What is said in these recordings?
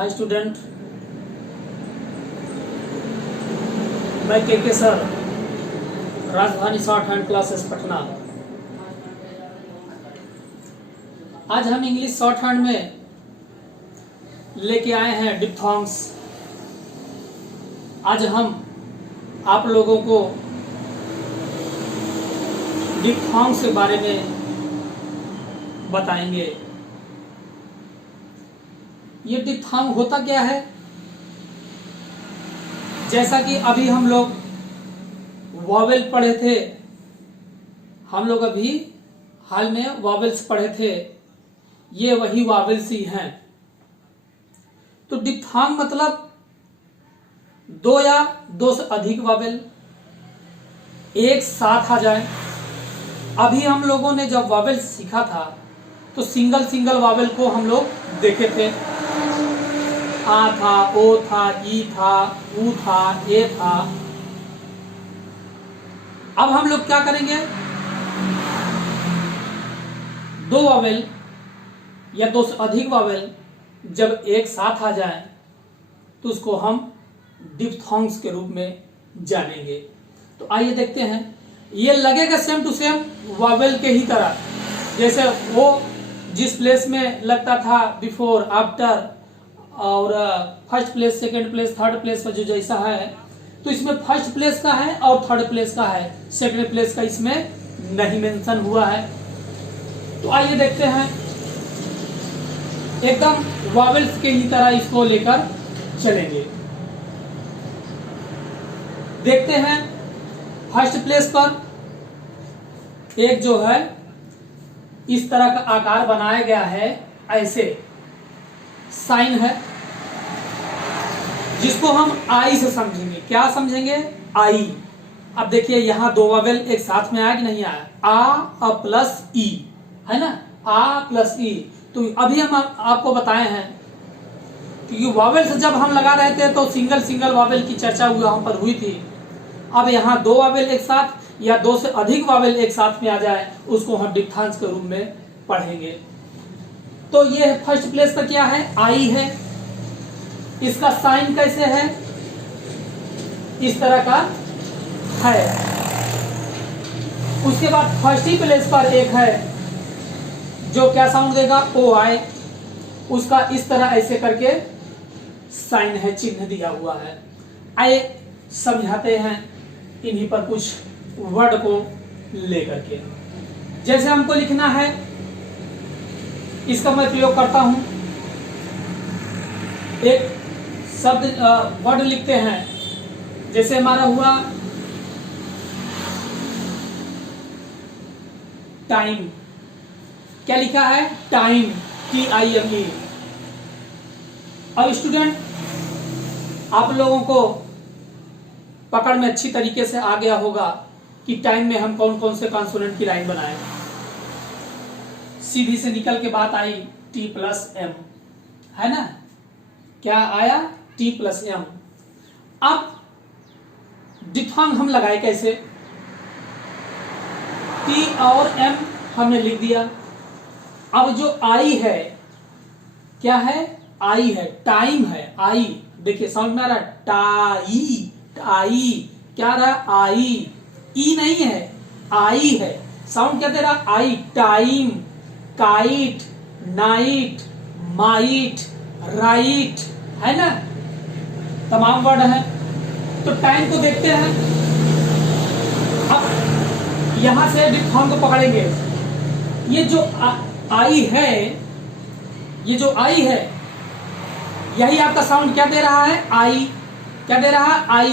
Hi student, मैं के sir, राजधानी शॉर्ट हैंड क्लासेस पटना। आज हम इंग्लिश शॉर्ट हैंड में लेके आए हैं डिप्थॉन्ग्स। आज हम आप लोगों को डिप्थॉन्ग्स के बारे में बताएंगे। ये डिप्थॉन्ग होता क्या है? जैसा कि अभी हम लोग वॉवेल पढ़े थे, हम लोग अभी हाल में वॉवेल्स पढ़े थे, ये वही वॉवेल्स ही हैं। तो डिप्थॉन्ग मतलब दो या दो से अधिक वॉवेल एक साथ आ जाए। अभी हम लोगों ने जब वॉवेल सीखा था तो सिंगल सिंगल वॉवेल को हम लोग देखे थे। आ था, ओ था, ई था, ऊ था, ए था। अब हम लोग क्या करेंगे? दो वॉवेल या दो से अधिक वॉवेल जब एक साथ आ जाए तो उसको हम डिप्थॉन्ग्स के रूप में जानेंगे। तो आइए देखते हैं। ये लगेगा सेम टू सेम वॉवेल के ही तरह, जैसे वो जिस प्लेस में लगता था बिफोर, आफ्टर और first place, second place, third place पर जो जैसा है, तो इसमें फर्स्ट प्लेस का है और थर्ड प्लेस का है, सेकंड प्लेस का इसमें नहीं मेंशन हुआ है। तो आइए देखते हैं, एकदम वॉवेल्स के ही तरह इसको लेकर चलेंगे। देखते हैं फर्स्ट प्लेस पर एक जो है इस तरह का आकार बनाया गया है, ऐसे साइन है जिसको हम आई से समझेंगे। क्या समझेंगे? आई। अब देखिए यहाँ दो वॉवेल एक साथ में आया कि नहीं आया? आ प्लस ई है ना, आ प्लस ई। तो अभी हम आपको बताए हैं कि वॉवेल्स जब हम लगा रहे थे तो सिंगल सिंगल वॉवेल की चर्चा वहां पर हुई थी। अब यहाँ दो वॉवेल एक साथ या दो से अधिक वॉवेल एक साथ में आ जाए, उसको हम डिप्थॉन्ग्स के रूप में पढ़ेंगे। तो ये फर्स्ट प्लेस पर क्या है? आई है। इसका साइन कैसे है? इस तरह का है। उसके बाद फर्स्ट ही प्लेस पर एक है जो क्या साउंड देगा? ओ आई। उसका इस तरह ऐसे करके साइन है, चिन्ह दिया हुआ है। आइए समझाते हैं इन्हीं पर कुछ वर्ड को लेकर के। जैसे हमको लिखना है, इसका मैं प्रयोग करता हूं। एक शब्द वर्ड लिखते हैं, जैसे हमारा हुआ टाइम। क्या लिखा है? Time, TIME। अब स्टूडेंट, आप लोगों को पकड़ में अच्छी तरीके से आ गया होगा कि टाइम में हम कौन कौन से कॉन्सोनेंट की लाइन बनाए। सीधी से निकल के बात आई T प्लस M, है ना? क्या आया? T plus M। अब डिप्थॉन्ग हम लगाए कैसे? T और M हमने लिख दिया। अब जो आई है, क्या है? आई है, टाइम है, आई। देखिए साउंड में आ रहा है टाई, टाई। क्या आ रहा? आई। ई नहीं है, आई है। साउंड क्या दे रहा? I. Time, kite, night, might, right, है ना? तमाम वर्ड है। तो टाइम को देखते हैं। अब यहां से डिप्थॉन्ग को पकड़ेंगे। ये जो आई है, ये जो आई है, यही आपका साउंड क्या दे रहा है? आई। क्या दे रहा है? आई।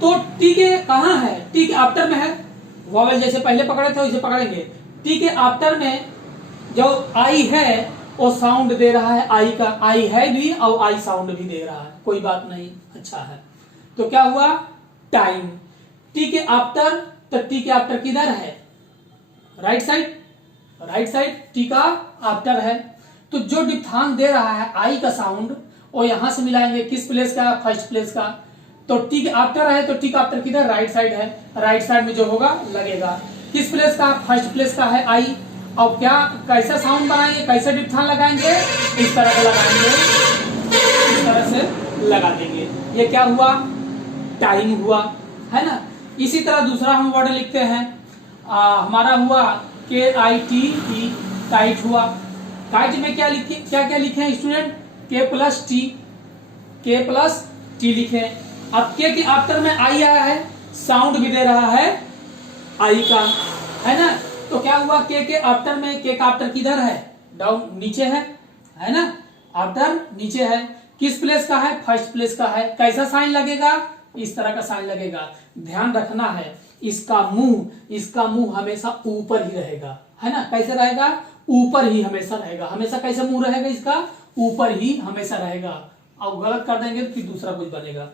तो टी के कहां है? टी के आफ्टर में है। वॉवेल जैसे पहले पकड़े थे वैसे पकड़ेंगे। टी के आफ्टर में जो आई है वो साउंड दे रहा है आई का। आई है भी और आई साउंड भी दे रहा है, कोई बात नहीं, अच्छा है। तो क्या हुआ? टाइम। टी के आफ्टर, तो टी के आफ्टर किधर है? Right side, right side T का आफ्टर है। तो जो डिप्थॉन्ग दे रहा है आई का साउंड, वो यहां से मिलाएंगे। किस प्लेस का? फर्स्ट प्लेस का। तो टी के आफ्टर है, तो टी का आफ्टर किधर? राइट साइड है। राइट साइड में जो होगा लगेगा। किस प्लेस का? फर्स्ट प्लेस का है आई। और क्या कैसा साउंड बनाएंगे, कैसे डिप्थॉन्ग लगाएंगे? इस तरह का लगाएंगे। इस तरह से लगा देंगे। ये क्या हुआ, टाइम हुआ, है ना। इसी तरह दूसरा हम वर्ड लिखते हैं, हमारा हुआ KITE, काइट हुआ। काइट में क्या लिखे, क्या क्या लिखे हैं स्टूडेंट, K+T लिखे। अब के आफ्टर में आई आया है, साउंड भी दे रहा है आई का, है ना। तो क्या हुआ, के आफ्टर में, के का आफ्टर किधर है, डाउन नीचे है ना, आफ्टर नीचे है। किस प्लेस का है, फर्स्ट प्लेस का है। कैसा साइन लगेगा, इस तरह का साइन लगेगा। ध्यान रखना है, इसका मुंह हमेशा ऊपर ही रहेगा, है ना। कैसे रहेगा, ऊपर ही हमेशा रहेगा। हमेशा कैसे मुंह रहेगा इसका, ऊपर ही हमेशा रहेगा। और गलत कर देंगे तो फिर दूसरा कुछ बनेगा।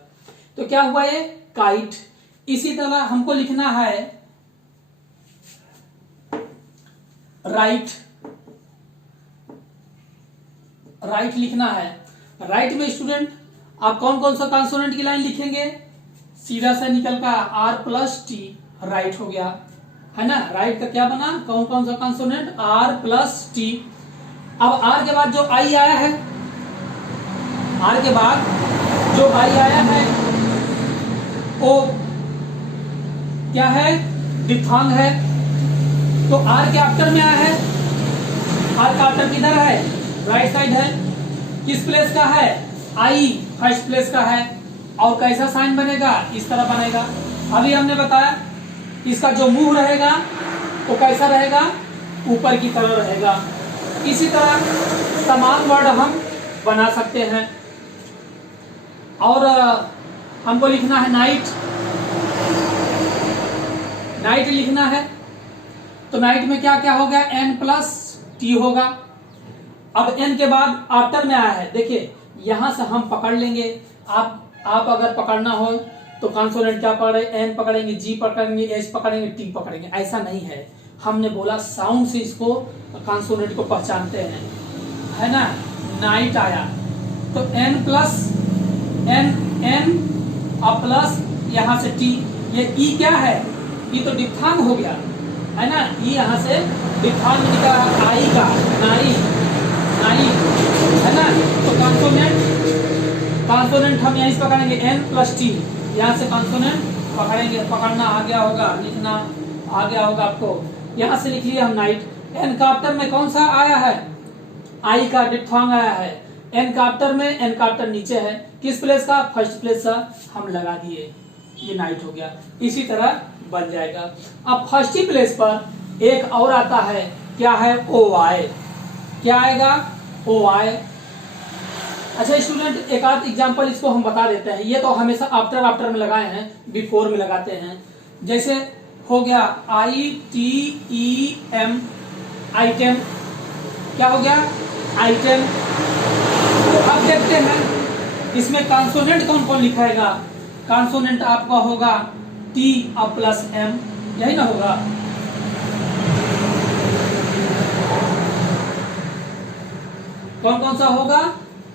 तो क्या हुआ ये, काइट। इसी तरह हमको लिखना है राइट, राइट लिखना है। राइट में स्टूडेंट आप कौन कौन सा कॉन्सोनेंट की लाइन लिखेंगे, सीधा से निकल का R+T, राइट हो गया, है ना। राइट का क्या बना, कौन कौन सा कॉन्सोनेंट, R+T। अब R के बाद जो आई आया है, R के बाद जो आई आया है वो क्या है, डिप्थॉन्ग है। तो R के आफ्टर में आया है, R का आफ्टर किधर है, राइट साइड है। किस प्लेस का है, आई फर्स्ट प्लेस का है। और कैसा साइन बनेगा, इस तरह बनेगा। अभी हमने बताया इसका जो मुंह रहेगा वो कैसा रहेगा, ऊपर की तरह रहेगा। इसी तरह तमाम वर्ड हम बना सकते हैं। और हमको लिखना है नाइट, नाइट लिखना है। तो नाइट में क्या क्या हो गया, N+T होगा। अब N के बाद आफ्टर में आया है, देखिए यहां से हम पकड़ लेंगे। आप अगर पकड़ना हो तो कॉन्सोनेंट क्या पकड़े, N पकड़ेंगे, G पकड़ेंगे, H पकड़ेंगे, T पकड़ेंगे। ऐसा नहीं है, हमने बोला साउंड से इसको कॉन्सोनेंट को पहचानते हैं, है ना। नाइट आया तो N और प्लस यहाँ से T, ये E क्या है, E तो डिप्थॉन्ग हो गया, है ना। E यहाँ से डिप्थॉन्ग निकला, आई का नाई, है ना। तो कॉन्सोनेंट हम यहीं से पकड़ेंगे, N+T, यहाँ से कॉन्सोनेंट पकड़ेंगे। पकड़ना आ गया होगा, लिखना आ गया होगा आपको। यहाँ से लिख लिया हम नाइट। N का आफ्टर में कौन सा आया है, आई का डिप्थॉन्ग आया है। N का आफ्टर में, N का आफ्टर नीचे है, किस प्लेस का, फर्स्ट प्लेस का, हम लगा दिए, ये नाइट हो गया। इसी तरह बन जाएगा। अब फर्स्ट ही प्लेस पर एक और आता है, क्या है, OI। क्या आएगा, OI। अच्छा स्टूडेंट, एक आध एग्जांपल इसको हम बता देते हैं। ये तो हमेशा आफ्टर में लगाए हैं, बिफोर में लगाते हैं। जैसे हो गया ITEM, आइटम। क्या हो गया, आइटम। तो अब देखते हैं इसमें कॉन्सोनेंट कौन कौन लिखाएगा। कॉन्सोनेंट आपका होगा T और +M, यही ना होगा। कौन कौन सा होगा,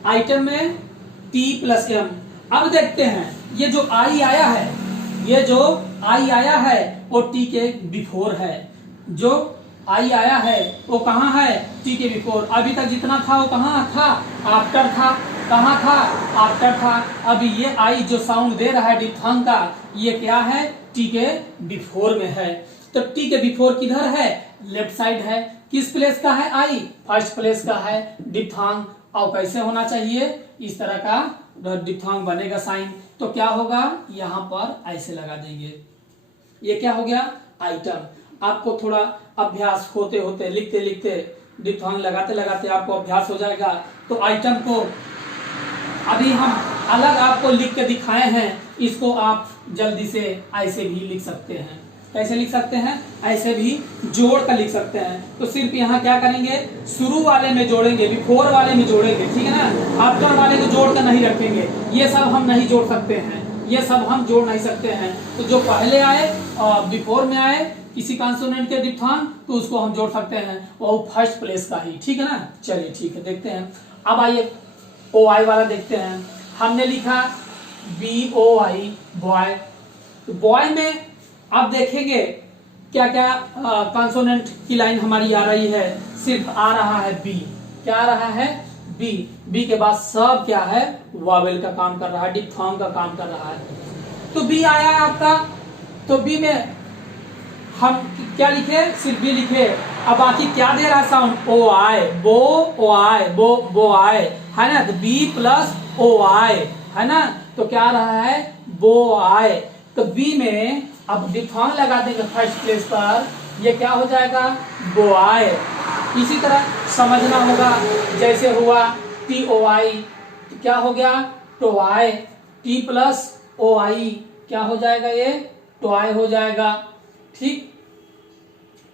आइटम में T+M। अब देखते हैं ये जो आई आया है, ये जो आई आया है वो T के बिफोर है। जो आई आया है वो कहाँ है, T के बिफोर। अभी तक जितना था वो कहाँ था, आफ्टर था। कहाँ था, आफ्टर था। अभी ये आई जो साउंड दे रहा है डिप्थॉन्ग का, ये क्या है, T के बिफोर में है। तो T के बिफोर किधर है, लेफ्ट साइड है। किस प्लेस का है, आई फर्स्ट प्लेस का है, डिप्थॉन्ग। और कैसे होना चाहिए, इस तरह का डिप्थॉन्ग बनेगा साइन। तो क्या होगा, यहाँ पर ऐसे लगा देंगे। ये क्या हो गया, आइटम। आपको थोड़ा अभ्यास होते होते, लिखते लिखते, डिप्थॉन्ग लगाते लगाते आपको अभ्यास हो जाएगा। तो आइटम को अभी हम अलग आपको लिख के दिखाए हैं, इसको आप जल्दी से ऐसे भी लिख सकते हैं। कैसे लिख सकते हैं, ऐसे भी जोड़ कर लिख सकते हैं। तो सिर्फ यहाँ क्या करेंगे, शुरू वाले में जोड़ेंगे, बिफोर वाले में जोड़ेंगे, ठीक है ना। आफ्टर वाले को जोड़ कर नहीं रखेंगे, ये सब हम नहीं जोड़ सकते हैं, ये सब हम जोड़ नहीं सकते हैं। तो जो पहले आए और बिफोर में आए किसी कॉन्सोनेंट के डिप्थॉन्ग, तो उसको हम जोड़ सकते हैं, वो फर्स्ट प्लेस का ही, ठीक है ना। चलिए ठीक है, देखते हैं। अब आइए OI वाला देखते हैं। हमने लिखा BOI, बॉय। तो बॉय में अब देखेंगे क्या क्या कॉन्सोनेंट की लाइन हमारी आ रही है। सिर्फ आ रहा है B। क्या आ रहा है, बी, बी के बाद सब क्या है, वावेल का काम कर रहा है, डिफथॉन्ग का काम कर रहा है। तो बी आया है आपका, तो बी में हम क्या लिखे, सिर्फ बी लिखे। अब बाकी क्या दे रहा है साउंड, ओ आई, बो ओ आई, बो आई, है ना। तो बी प्लस ओ आई, है ना, तो क्या आ रहा है, बो आई। तो बी में अब डिफथॉन्ग लगा देंगे फर्स्ट प्लेस पर, ये क्या हो जाएगा, बो आई। इसी तरह समझना होगा, जैसे हुआ टी ओ आई, तो क्या हो गया, टोआई। टी प्लस ओ आई क्या हो जाएगा, ये टोआई हो जाएगा। ठीक,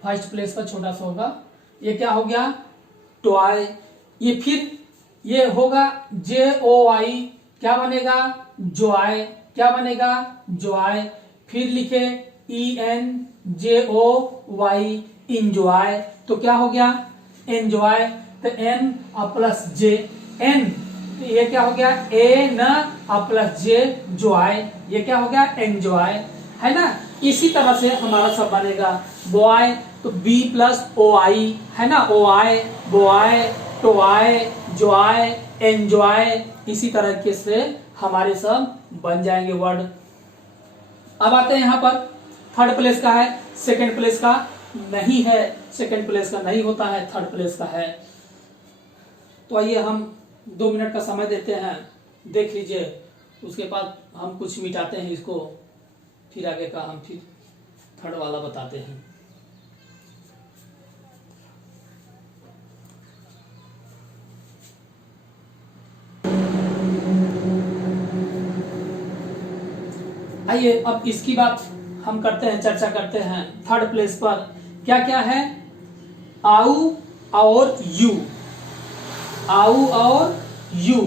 फर्स्ट प्लेस पर छोटा सा होगा, ये क्या हो गया, टोआई। ये फिर ये होगा जे ओ आई, क्या बनेगा, जोआई, क्या बनेगा, जोआई। फिर लिखे E N J O Y, enjoy, तो क्या हो गया, एंजॉय। तो एन प्लस जे, एन, तो ये क्या हो गया, ए न प्लस जे, जॉय, ये क्या हो गया, एंजॉय, है ना। इसी तरह से हमारा सब बनेगा बॉय, तो बी प्लस ओ आई, है ना, ओ आई, बॉय, टोआई, जॉय, एंजॉय। इसी तरीके से हमारे सब बन जाएंगे वर्ड। अब आते हैं यहाँ पर, थर्ड प्लेस का है, सेकंड प्लेस का नहीं है, सेकंड प्लेस का नहीं होता है, थर्ड प्लेस का है। तो आइए हम 2 मिनट का समय देते हैं, देख लीजिए, उसके बाद हम कुछ मिटाते हैं इसको, फिर आगे का हम फिर थर्ड वाला बताते हैं। आइए अब इसकी बात हम करते हैं, चर्चा करते हैं। थर्ड प्लेस पर क्या क्या है, आउ और यू, आउ और यू,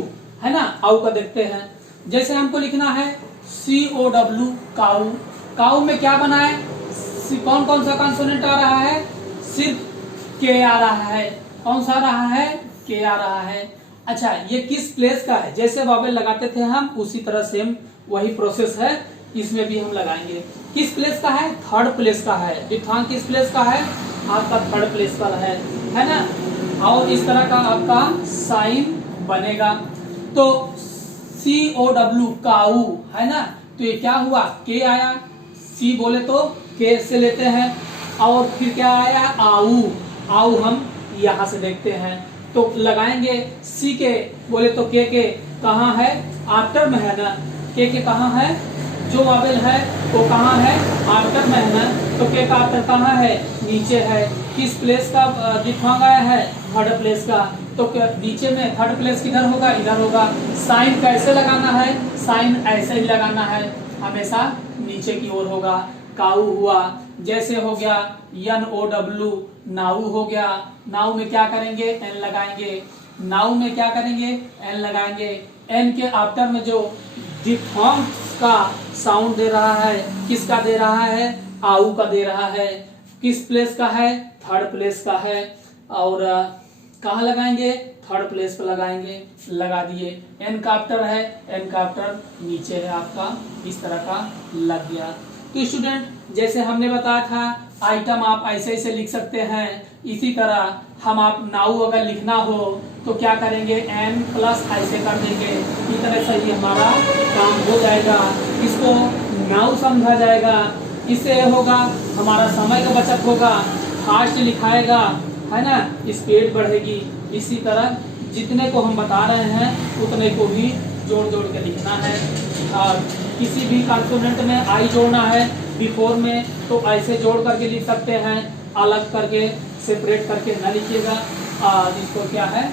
है ना। आउ का देखते हैं, जैसे हमको लिखना है COW, काऊ। काऊ में क्या बना है, कौन कौन सा कॉन्सोनेंट आ रहा है, सिर्फ के आ रहा है। कौन सा आ रहा है, के आ रहा है। अच्छा, ये किस प्लेस का है, जैसे वावेल लगाते थे हम, उसी तरह सेम वही प्रोसेस है, इसमें भी हम लगाएंगे। किस प्लेस का है, थर्ड प्लेस का है। डिफथॉन्ग किस प्लेस का है, आपका थर्ड प्लेस पर है ना। और इस तरह का आपका साइन बनेगा। तो COW, काऊ, है ना, तो ये क्या हुआ, के आया, सी बोले तो के से लेते हैं, और फिर क्या आया, आऊ, आऊ हम यहाँ से देखते हैं, तो लगाएंगे सी के बोले तो के कहाँ है, आफ्टर में है ना, के कहाँ है, जो वावेल है वो कहाँ है, आफ्टर में है ना, तो के का आफ्टर कहाँ है, नीचे है। किस प्लेस का डिफथॉन्ग आया है, थर्ड प्लेस का, तो नीचे में थर्ड प्लेस किधर होगा, इधर होगा। साइन कैसे लगाना है, साइन ऐसे ही लगाना है, हमेशा नीचे की ओर होगा। काऊ हुआ, जैसे हो गया NOW, नाऊ हो गया। नाऊ में क्या करेंगे, एन लगाएंगे। नाऊ में क्या करेंगे, एन लगाएंगे। एन के आफ्टर में जो डिफथॉन्ग का साउंड दे रहा है, किसका दे रहा है, आऊ का दे रहा है। किस प्लेस का है, थर्ड प्लेस का है। और कहाँ लगाएंगे, थर्ड प्लेस पर लगाएंगे, लगा दिए। एन का आफ्टर है, एन का आफ्टर नीचे है आपका, इस तरह का लग गया। तो स्टूडेंट, जैसे हमने बताया था, आइटम आप ऐसे ऐसे लिख सकते हैं। इसी तरह हम आप नाउ अगर लिखना हो तो क्या करेंगे, एन प्लस ऐसे कर देंगे, इस तरह से ही हमारा काम हो जाएगा। इसको नाउ समझा जाएगा, इससे होगा हमारा समय का बचत होगा, फास्ट लिखाएगा, है ना, स्पीड बढ़ेगी। इसी तरह जितने को हम बता रहे हैं उतने को भी जोड़ जोड़ के लिखना है। और किसी भी कॉन्सोनेंट में आई जोड़ना है बिफोर में, तो ऐसे जोड़ करके लिख सकते हैं, अलग करके सेपरेट करके न लिखिएगा। इसको क्या है,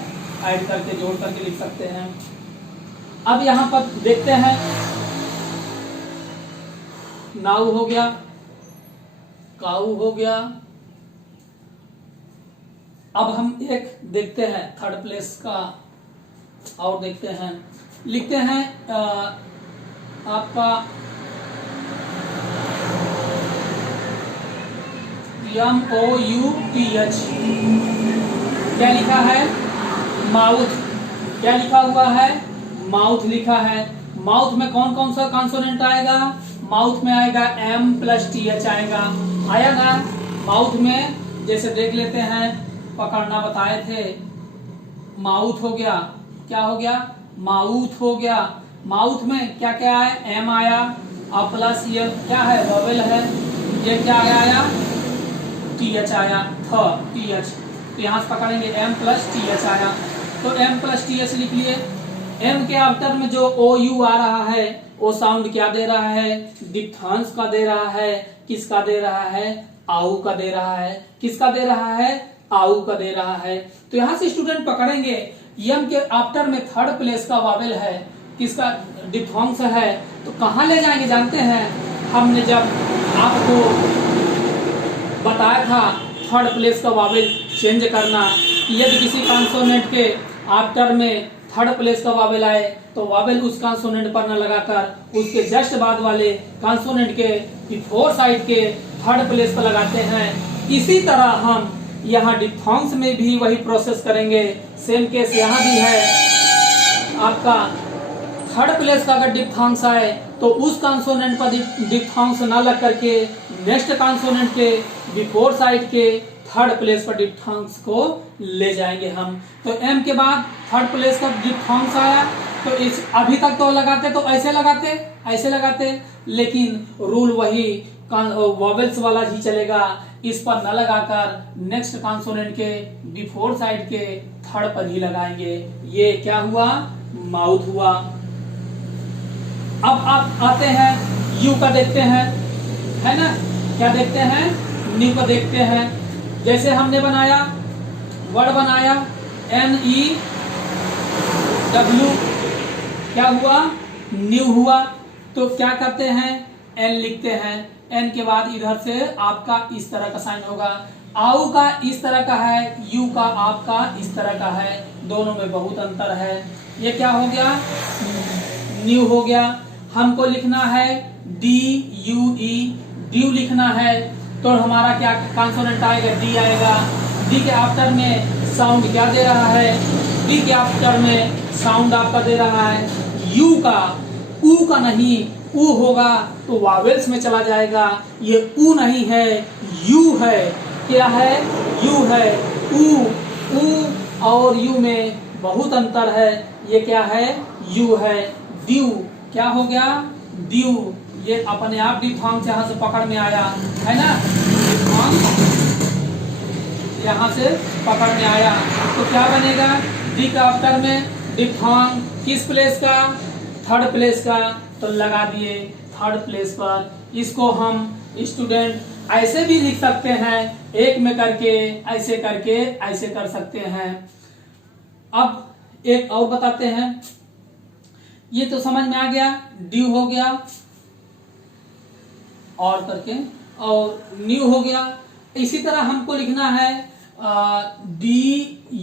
ऐड करके जोड़ करके लिख सकते हैं। अब यहाँ पर देखते हैं, नाउ हो गया, काऊ हो गया। अब हम एक देखते हैं थर्ड प्लेस का, और देखते हैं, लिखते हैं आपका MOUTH, क्या लिखा है, माउथ। क्या लिखा हुआ है, माउथ लिखा है। माउथ में कौन कौन सा कॉन्सोनेंट आएगा, माउथ में आएगा M प्लस TH आएगा, आया ना। माउथ में जैसे देख लेते हैं, पकड़ना बताए थे, माउथ हो गया, क्या हो गया, माउथ हो गया। माउथ में क्या क्या है, एम आया, और प्लस ये क्या है, वोवेल है, ये क्या आया, टी एच आया, टी एच। तो यहाँ से पकड़ेंगे एम प्लस टी एच आया, तो एम प्लस टी एच लिख लिए। एम के आफ्टर में जो ओ यू आ रहा है वो साउंड क्या दे रहा है, डिप्थांस का दे रहा है, किसका दे रहा है, आऊ का दे रहा है, किसका दे रहा है, आऊ का दे रहा है। तो यहाँ से स्टूडेंट पकड़ेंगे एम के आफ्टर में थर्ड प्लेस का वावेल है, किसका, डिप्थांस है, तो कहाँ ले जाएंगे जानते हैं, हमने जब आपको बताया था थर्ड प्लेस का वावेल चेंज करना, यदि किसी कॉन्सोनेंट के आफ्टर में थर्ड प्लेस का वावेल आए तो वावेल उस कॉन्सोनेंट पर न लगाकर उसके जस्ट बाद वाले कॉन्सोनेंट के बिफोर साइड के थर्ड प्लेस पर लगाते हैं। इसी तरह हम यहाँ डिप्थांस में भी वही प्रोसेस करेंगे। सेम केस यहाँ भी है, आपका थर्ड प्लेस का अगर डिप्थांस आए तो उस कॉन्सोनेंट पर डिप्थांस न लग करके नेक्स्ट कॉन्सोनेंट के बिफोर साइड के थर्ड प्लेस पर डिप्थांस को ले जाएंगे हम। तो एम के बाद थर्ड प्लेस का डिप्थांस आया तो इस अभी तक तो लगाते तो ऐसे लगाते, लेकिन रूल वही वोवेल्स वाला ही चलेगा, इस पर न लगाकर नेक्स्ट कॉन्सोनेंट के बिफोर साइड के थर्ड पर ही लगाएंगे। ये क्या हुआ, माउथ हुआ। अब आप आते हैं यू का देखते हैं, है ना, क्या देखते हैं, न्यू का देखते हैं। जैसे हमने बनाया वर्ड बनाया NEW, क्या हुआ, न्यू हुआ। तो क्या करते हैं, एन लिखते हैं, एन के बाद इधर से आपका इस तरह का साइन होगा, आउ का इस तरह का है, यू का आपका इस तरह का है, दोनों में बहुत अंतर है। ये क्या हो गया, न्यू हो गया। हमको लिखना है DUE, ड्यू लिखना है तो हमारा क्या कॉन्सोनेंट आएगा, डी आएगा। डी के आफ्टर में साउंड क्या दे रहा है, डी के आफ्टर में साउंड आपका दे रहा है यू का, ऊ का नहीं, ऊ होगा तो वावेल्स में चला जाएगा, ये ऊ नहीं है, यू है। क्या है, यू है। ऊ और यू में बहुत अंतर है, ये क्या है, यू है। ड्यू क्या हो गया, ड्यू, ये अपने आप डिप्थांस यहाँ से पकड़ में आया है ना, डिप्थांस यहाँ से पकड़ में आया तो क्या बनेगा, डी का आफ्टर में डिप्थांग किस प्लेस का, थर्ड प्लेस का, तो लगा दिए थर्ड प्लेस पर। इसको हम स्टूडेंट ऐसे भी लिख सकते हैं, एक में करके ऐसे कर सकते हैं। अब एक और बताते हैं, ये तो समझ में आ गया, ड्यू हो गया और करके, और न्यू हो गया। इसी तरह हमको लिखना है DUTY,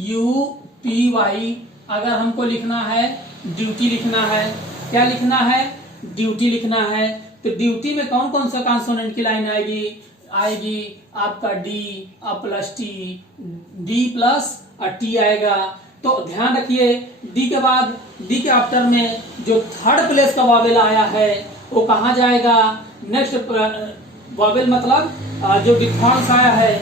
अगर हमको लिखना है ड्यूटी लिखना है, क्या लिखना है, ड्यूटी लिखना है। तो ड्यूटी में कौन कौन सा कॉन्सोनेंट की लाइन आएगी आपका D plus T, D plus T आएगा। तो ध्यान रखिए डी के बाद, डी के आफ्टर में जो थर्ड प्लेस का वावेल आया है वो कहाँ जाएगा, नेक्स्ट वावेल मतलब जो डिप्थांस आया है,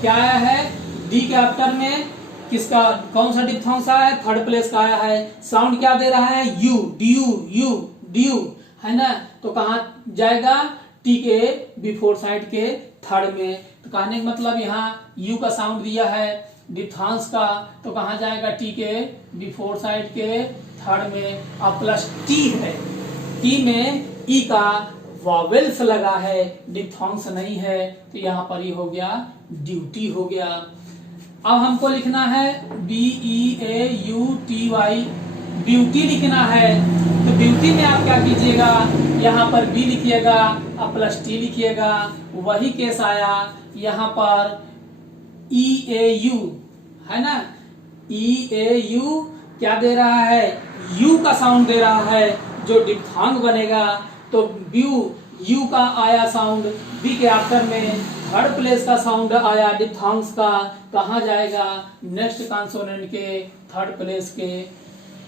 क्या आया है, डी के आफ्टर में किसका, कौन सा डिप्थांस आया है, थर्ड प्लेस का आया है। साउंड क्या दे रहा है, यू, ड्यू है ना, तो कहाँ जाएगा, टी के बिफोर साइड के थर्ड में। तो कहने का मतलब यहाँ यू का साउंड दिया है डिप्थांस का, तो कहाँ जाएगा, टी के बिफोर साइड के थर्ड में। अब प्लस टी है, टी में ई का वॉवेल्स लगा है, डिप्थांस नहीं है, तो यहाँ पर ही हो गया ड्यूटी हो गया। अब हमको लिखना है BEAUTY, ब्यूटी लिखना है। तो ब्यूटी में आप क्या कीजिएगा, यहाँ पर बी लिखिएगा और प्लस टी लिखिएगा। वही केस आया यहाँ पर EAU है ना, EAU क्या दे रहा है, यू का साउंड दे रहा है जो डिप्थांग बनेगा। तो यू का आया साउंड, बी के आफ्टर में थर्ड प्लेस का साउंड आया डिप्थांग्स का, कहाँ जाएगा, नेक्स्ट कॉन्सोनेंट के थर्ड प्लेस के,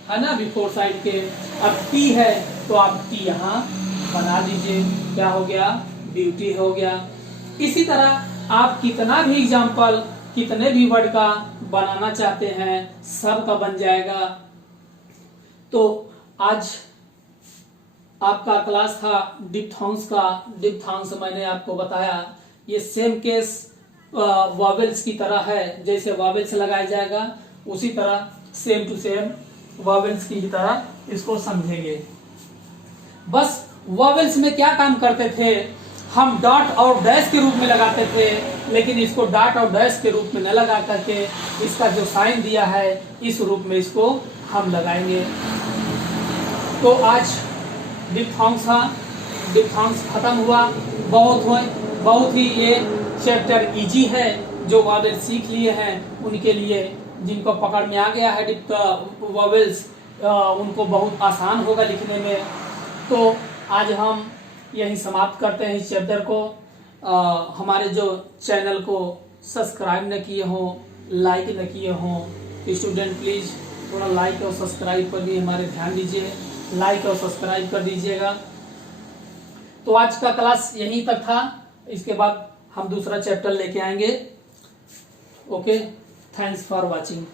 है ना, बिफोर साइड के। अब टी है तो आप टी यहाँ बना दीजिए, क्या हो गया, ब्यूटी हो गया। इसी तरह आप कितना भी एग्जाम्पल, कितने भी वर्ड का बनाना चाहते हैं सबका बन जाएगा। तो आज आपका क्लास था डिप्थॉन्ग्स का। डिप्थॉन्ग्स मैंने आपको बताया, ये सेम केस वॉवेल्स की तरह है। जैसे वॉवेल्स लगाया जाएगा उसी तरह सेम टू सेम वॉवेल्स की तरह इसको समझेंगे। बस वॉवेल्स में क्या काम करते थे, हम डॉट और डैश के रूप में लगाते थे, लेकिन इसको डॉट और डैश के रूप में न लगा करके इसका जो साइन दिया है इस रूप में इसको हम लगाएंगे। तो आज डिप्थॉन्ग्स था, डिप्थॉन्ग्स खत्म हुआ। बहुत ही ये चैप्टर इजी है। जो वॉवेल सीख लिए हैं उनके लिए, जिनको पकड़ में आ गया है वॉवेल्स, उनको बहुत आसान होगा लिखने में। तो आज हम यही समाप्त करते हैं इस चैप्टर को। हमारे जो चैनल को सब्सक्राइब न किए हों, लाइक न किए हों, स्टूडेंट प्लीज़ थोड़ा लाइक और सब्सक्राइब पर भी हमारे ध्यान दीजिए। लाइक और सब्सक्राइब कर दीजिएगा। तो आज का क्लास यहीं तक था। इसके बाद हम दूसरा चैप्टर लेके आएंगे। Okay, thanks for watching.